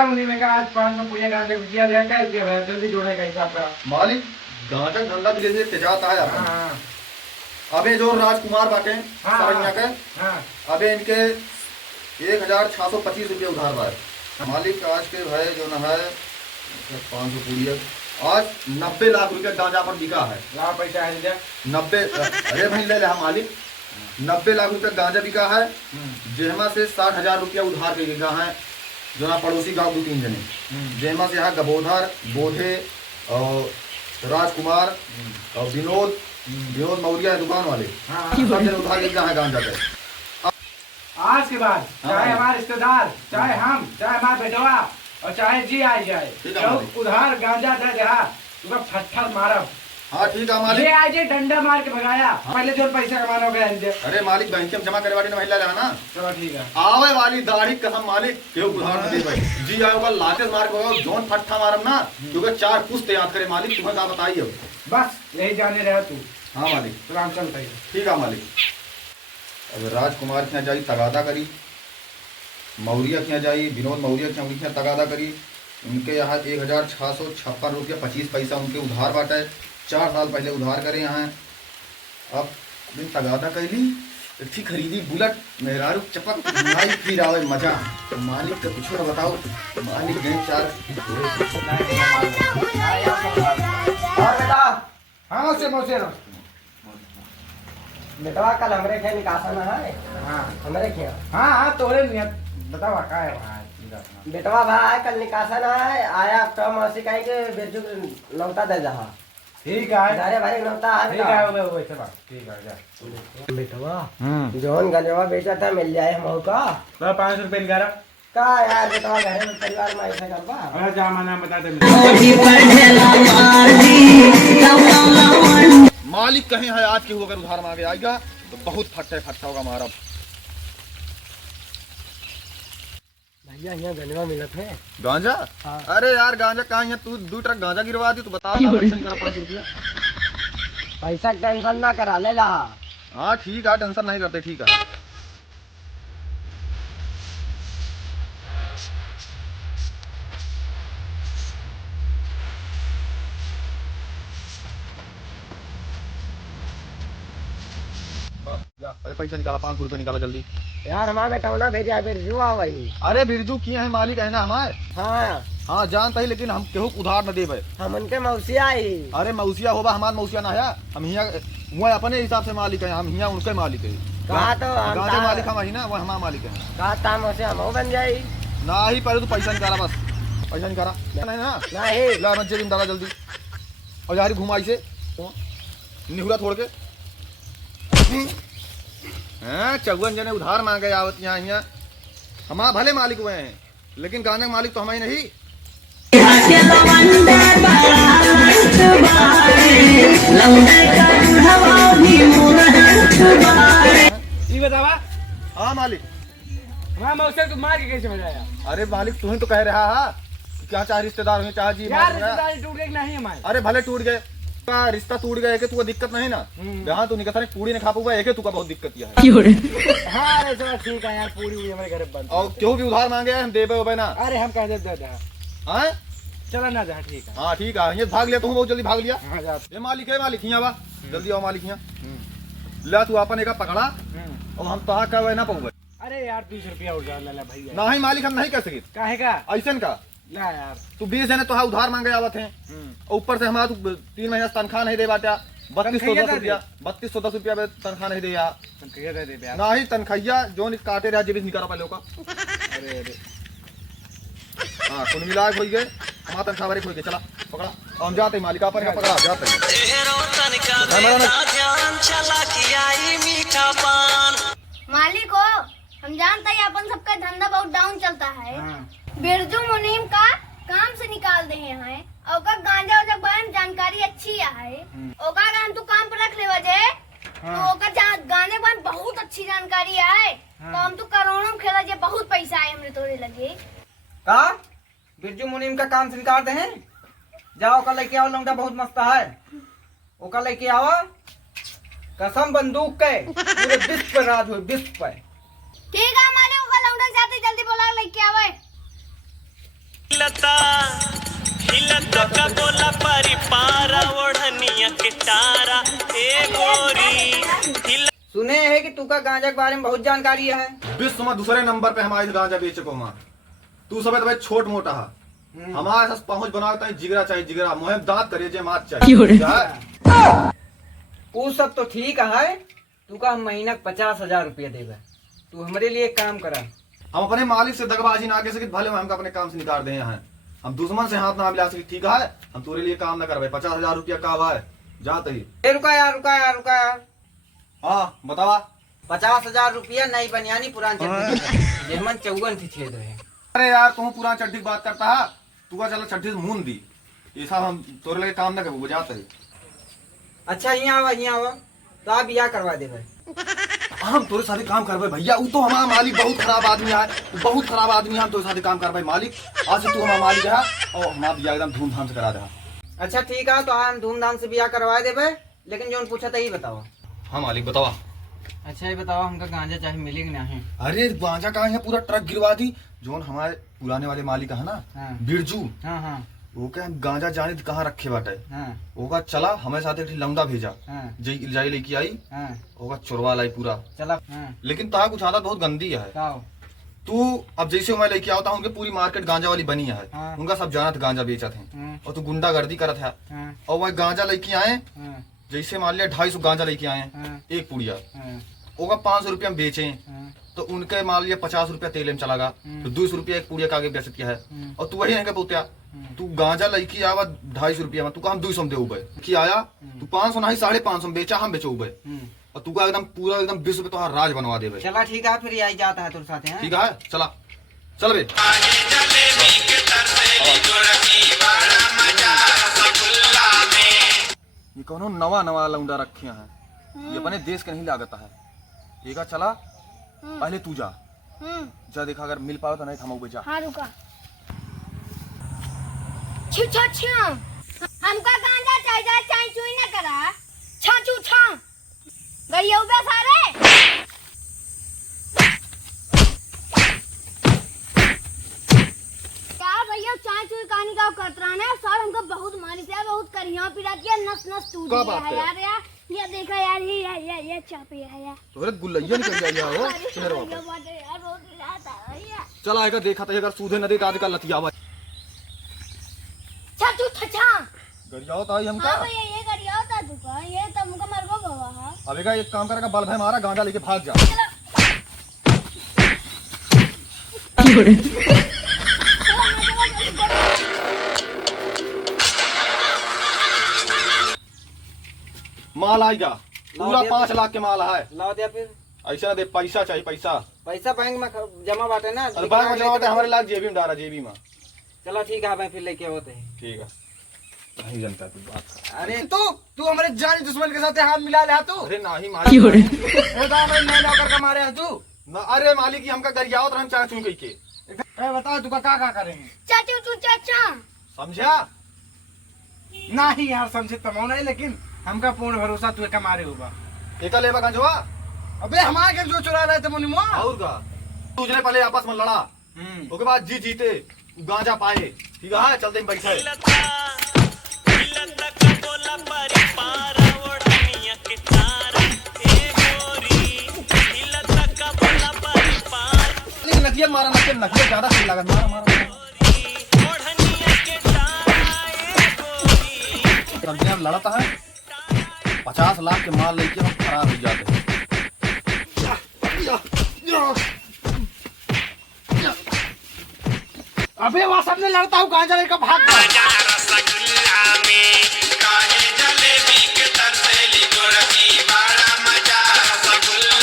मुझे मैं आज 500 पूजा गांजा दिया जल्दी जोड़ेगा हिसाब का मालिक गांजा धंधा भी ले तेजात आया। अबे जो राजकुमार बाटे सरैया के अबे इनके 1625 रुपये उधार बा। मालिक आज के भाई जो न है 500 पूरी आज 90 लाख रुपये गांजा पर बिका है। ला पैसा है 90 अरे भाई ले ले मालिक 90 लाख रुपये गांजा बिका है। जेमा से 60,000 रुपया उधार के गिरा है जो ना पड़ोसी गांव 2-3 जने जेमा से यहाँ गबोधर बोधे और राजकुमार और विनोद मौर्य दुकान वाले सब जने उधार गिरा है गांजा पे। आज के बाद चाहे हमारे रिश्तेदार चाहे हम चाहे हमारा बेटवा और चाहे जी आ जाए तो उधार गांजा दे दे तुम फट्ठर मारा। हाँ ठीक है मालिक। ये आज डंडा मार के भगाया पहले जो पैसा कमाना हो गया। अरे मालिक बैंक में जमा करे वाली महिला ना चलो ठीक है आवे वाली दाढ़ी कसम मालिक क्यों उधार दे भाई जी आओ का लाते मार के जोन फट्ठा मारम ना क्योंकि 4 पुस्त याद करे मालिक तुम्हें का बताइए बस यही जाने रहा तू। हाँ मालिक चलो हम चलते हैं। ठीक है मालिक। अब राजकुमार के यहाँ जाई तगादा करी मौर्य के यहाँ जाई विनोद मौर्य के यहाँ तगादा करी उनके यहाँ 1656 रुपये 25 पैसा उनके उधार बाटे 4 साल पहले उधार करे यहाँ। अब दिन तगादा कैली ठीक खरीदी बुलेट मेहरारू चपक भाई फिर आवे मजा मालिक का कुछ न बताओ मालिक गए 4 बेटा हाँ से मौसे बेटवा कल हमरे के निकासन है। हाँ हमरे के हाँ तोरे नियत बतावा का है भाई बेटवा भाई कल निकासन है आया तो मौसी कहीं के बिरजू लौटा दे जहा। ठीक है अरे भाई लौटा है ठीक है वैसे बात ठीक है जा बेटवा जोन गलेवा बेचा था मिल जाए हम का 500 रुपये निकाला का यार बेटवा घर में परिवार में ऐसा करबा। अरे जा माना बता दे मालिक कहीं है आज के अगर उधार मांगे आएगा तो बहुत फट्टा होगा हमारा। भैया यहाँ गलेवा मिलत है गांजा। हाँ। अरे यार गांजा कहाँ है तू 2 ट्रक गांजा गिरवा दी तू बता 500 रुपया पैसा टेंशन ना करा ले ला। हाँ ठीक है टेंशन नहीं करते ठीक है। अरे पैसा निकाला 500 रुपये निकाला जल्दी यार हमारा बेटा ना भेजा बिरजू आ वही। अरे बिरजू किए हैं मालिक है ना हमारे। हाँ हाँ जानता ही लेकिन हम केहू उधार न देवे। हम उनके मौसिया आई। अरे मौसिया होगा हमारे मौसिया ना है हम यहाँ वो अपने हिसाब से मालिक है हम यहाँ उनके मालिक है। कहा तो गांजा मालिक हम ही ना वो हमारा मालिक है। कहा था मौसे हम बन जाई ना ही पहले तो पैसा निकाला बस पैसा निकाला नहीं ना नहीं ला मत जेब में डाला जल्दी और यार घुमाई से निहुरा छोड़ के हैं 54 जने उधार मांगे आवत यहाँ हमारा भले मालिक हुए हैं लेकिन गाने का मालिक तो हम ही नहीं। ये बतावा हाँ मालिक हमारा मौसे को मार के कैसे बजाया। अरे मालिक तुम्हें तो कह रहा है क्या चाहे रिश्तेदार हो चाहे जी यार रिश्तेदारी टूट गई नहीं हमारे। अरे भले टूट गए रिश्ता टूट गया है तू दिक्कत नहीं ना जहाँ तू निकल पूरी नहीं खा पाऊंगा एक तू का बहुत दिक्कत है। हाँ अरे ठीक है यार पूरी हमारे घर बंद और क्यों भी उधार मांगे हम देवे हो ना। अरे हम कह दे चला ना जा ठीक है। हाँ ठीक है ये भाग लिया तू बहुत जल्दी भाग लिया। हाँ जा ये मालिक है मालिक यहाँ बा जल्दी आओ मालिक यहाँ ला तू अपन एक पकड़ा और हम तो कह ना पाऊंगा। अरे यार 20 रुपया उधार ला भैया। नहीं मालिक हम नहीं कर सके काहे का ऐसा का ला यार तू 20 जने तो उधार मांगे आवत है ऊपर से हमारा 3 महीना तनख्वाह नहीं दे बाटा 3210 रुपया 3210 रुपया में तनख्वाह नहीं दे यार ना ही तनख्वाह जो काटे रहा जेबी निकाला पहले का। अरे हाँ कुल मिला हो गए हमारा तनख्वाह बारी हो गई चला पकड़ा हम जाते मालिक अपन का पकड़ा जाते मालिक हो हम जानते हैं अपन सबका धंधा बहुत डाउन चलता है। बिरजू मुनीम का काम से निकाल दे हैं और का गांजा वाजा बन जानकारी अच्छी है ओका अगर हम तू काम पर रख ले वजे तो ओका गाने पर बहुत अच्छी जानकारी है तो हम तो करोड़ों में खेला जे बहुत पैसा है हमरे तोरे लगे का बिरजू मुनीम का काम स्वीकार दे हैं जाओ ओका लेके आओ लौंडा बहुत मस्त है ओका लेके आओ कसम बंदूक के पूरे विश्व पर राज हुए विश्व पर ठीक है माले ओका लौंडा जाते जल्दी बोला लेके आवे हिलता हिलता का बोला परिपारा ओढ़निया के तारा ए गोरी सुने है कि तू का गांजा के बारे में बहुत जानकारी है विश्व में दूसरे नंबर पे हमारे गांजा बेचे को मां तू सब भाई छोट मोटा है हमारे साथ पहुंच बनाता है जिगरा चाहिए जिगरा मुहिम दांत करे जे मात चाहिए वो सब तो ठीक है तू का हम महीना 50,000 रुपया देगा तू हमारे लिए एक काम करा हम अपने मालिक से दगबाजी ना के सके भले हम अपने काम से निकाल दे हैं हम दुश्मन से हाथ ना मिला सके ठीक है हम तेरे लिए काम ना कर भाई 50,000 रुपया का है जाते ही रुका यार हाँ बतावा 50,000 रुपया नई बनियानी पुरान चट्टी जेमन 54 थी छेद रहे अरे यार तू पुराना चड्डी की बात करता है तू का चला चड्डी से मून दी ऐसा हम तोरे लिए काम ना कर जाते ही अच्छा यहाँ आवा तो आप बियाह करवा दे भाई हम तोरे साथ काम करबे भैया वो तो हमारा मालिक बहुत खराब आदमी है बहुत खराब आदमी है हम तोरे साथ काम करबे मालिक आज से तू हमारा मालिक है और हमारा बियाह एकदम धूमधाम से करा दे अच्छा ठीक है तो हम धूमधाम से बियाह करवा देवे लेकिन जो पूछा था ये बताओ हाँ मालिक बतावा अच्छा ये बताओ हमका गांजा चाहे मिले कि नहीं अरे गांजा कहाँ है पूरा ट्रक गिरवा दी जो हमारे पुराने वाले मालिक है ना हाँ। बिरजू हाँ वो क्या गांजा जाने कहाँ रखे बाटे हाँ होगा चला हमें साथ एक लौंडा भेजा हाँ जाई लेके आई हाँ होगा चुरवा लाई पूरा चला हाँ लेकिन ताक कुछ आदत बहुत गंदी है बताओ तू अब जैसे मैं लेके आता हूँ उनके पूरी मार्केट गांजा वाली बनी है हाँ। उनका सब जाना था गांजा बेचा थे हाँ और तू गुंडागर्दी करत है हाँ और वह गांजा लेके आए हाँ जैसे मान लिया 250 गांजा लेके आए हाँ। एक पुड़िया हाँ होगा 500 रुपया में बेचे हाँ तो उनके मान लिया 50 रुपया तेल में चला गया तो 200 रुपया एक पुड़िया का आगे बेचत किया है और तू वही है बोतिया तू गांजा लेके आवा 250 रुपया में तू का हम 200 में दे की आया तू 500 नहीं 550 में बेचा हम बेचो और तू का एकदम पूरा एकदम विश्व पे तो राज बनवा दे चला ठीक है फिर यही जाता है तुर साथ हैं ठीक है चला चल बे ये कौनो नवा लौंडा रखे हैं ये अपने देश के नहीं लागत है एक चला पहले तू जा जा देखा अगर मिल पाओ तो नहीं थमाओ बेचा हाँ रुका छा हमका गांजा चाहिए चाय चुई न करा छा गई उबे सारे क्या भैया चाय चुई कहानी का कतराना है सर हमको बहुत मारी से बहुत करिया पिराती है नस टूट क्या गया बात है है? यार ये देखा यार ये चापी है यार तोरे गुल्लैया निकल गया हो चेहरे ये वापस बात है यार बहुत लाता है यार चला आएगा देखा था अगर सूधे नदी का लतिया हुआ छा गरियाओ तो आई हमका हाँ भैया ये करिया होता दुकान ये तो हमको मरबो गवा है अब एक काम करेगा बल भाई मारा गांजा लेके भाग जा माल आएगा पूरा 5 लाख के माल है लाओ दिया फिर ऐसा ना दे पैसा चाहिए पैसा पैसा बैंक में जमा बाटे ना अरे बैंक में जमा होता है हमारे लाख जेबी में डाला जेबी में चलो ठीक है मैं फिर लेके होते हैं ठीक है नहीं जनता तू बात अरे तू हमारे जानी दुश्मन के साथ हाथ मिला ले तू अरे नहीं मालिक हमारे नए नौकर का मारे हैं तू अरे मालिक ही हमका गरियाओ तो हम चाह चुन के अरे बताओ तू का करेंगे चाचा समझा नहीं यार समझे तमाम नहीं लेकिन हमका पूर्ण भरोसा तू का मारे होगा एक लेवा गंजवा अबे हमारे घर जो चुरा रहे थे मुनिमुआ और का तुझने पहले आपस में लड़ा उसके बाद जीते गांजा पाए ठीक है चलते हैं पैसा हिलता का बोला परिपारा ओढ़निया के तारा ए गोरी हिलता का बोला परिपारा लेकिन नकिया मारा नकिया ज्यादा सही लगा मारा ओढ़निया के तारा ए गोरी समझे हम लड़ता है 50 लाख के माल लेके हम फरार हो जाते हैं अबे वहां सबने लड़ता हूँ गांजा लेकर भाग गया